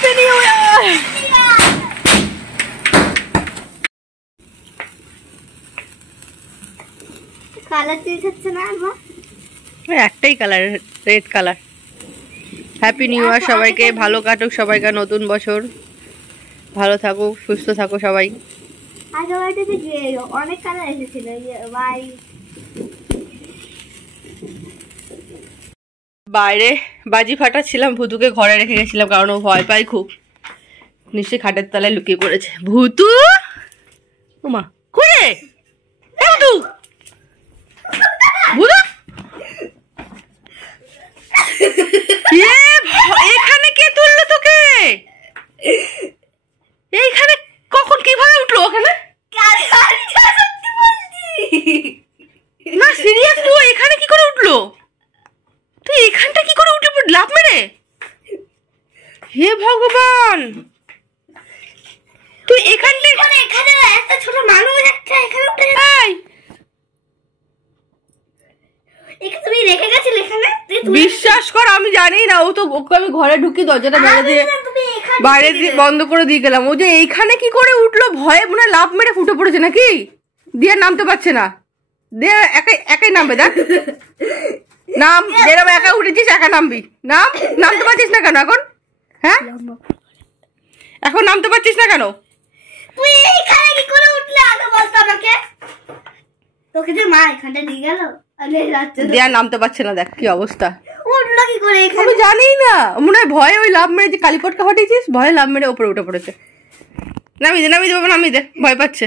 Happy new year. Colour change হচ্ছে না আলমা? একটাই colour, red colour. Happy new year সবাইকে, ভালো কাটুক সবাইকার নতুন বছর, ভালো থাকুক, সুস্থ থাকো সবাই। আগে বাড়িতে যে অনেক কালার এসেছিল, ভাই বাইরে বাজি ফাটাচ্ছিলাম, ভুতুকে ঘরে রেখে গেছিলাম কারণ ও ভয় পায় খুব। নিশ্চয়ই খাটের তলায় লুকিয়ে পড়েছে। ভুতু ওমা করে ভুতু ভুতু এখানে কে তুললো তোকে? এইখানে কখন কিভাবে উঠলো ওখানে? না সিরিয়াস, তুই এখানে কি করে উঠলো? তুই এখানটা কি করে উঠে লাফ মেরে? হে ভগবান, তুই এখানটা এখানে একটা ছোট মানুষ একটা এখানে উঠে এখানে তুমি রেখে গেছিলে এখানে? বিশ্বাস কর আমি জানি না, ও তো ওকে আমি ঘরে ঢুকি দরজাটা বাইরে দিয়ে বাইরে দিয়ে বন্ধ করে দিয়ে গেলাম। ও যে এইখানে কি করে উঠলো, ভয়ে মনে হয় লাফ মেরে ফুটে পড়েছে নাকি, দিয়ে নামতে পারছে না। দিয়ে একাই নামবে, দেখ নাম, যেরকম একা উঠেছিস একা নামবি। নামতে পারছিস না কেন এখন? হ্যাঁ এখন নামতে পারছিস না কেন? তুই এখানে কি করে উঠলে আগে বলতো আমাকে। তোকে যে মা এখানটা নিয়ে গেল, দিয়ে নামতে পারছে না, দেখ কি অবস্থা। উঠলো কি করে এখানে? আমি জানি না, মনে হয় ভয়ে ওই লাভ মেরে যে কালীপটকা ফাটিয়েছিস, ভয়ে লাভ মেরে ওপরে উঠে পড়েছে। নামিয়ে দে বাবা, নামিয়ে দে, ভয় পাচ্ছে।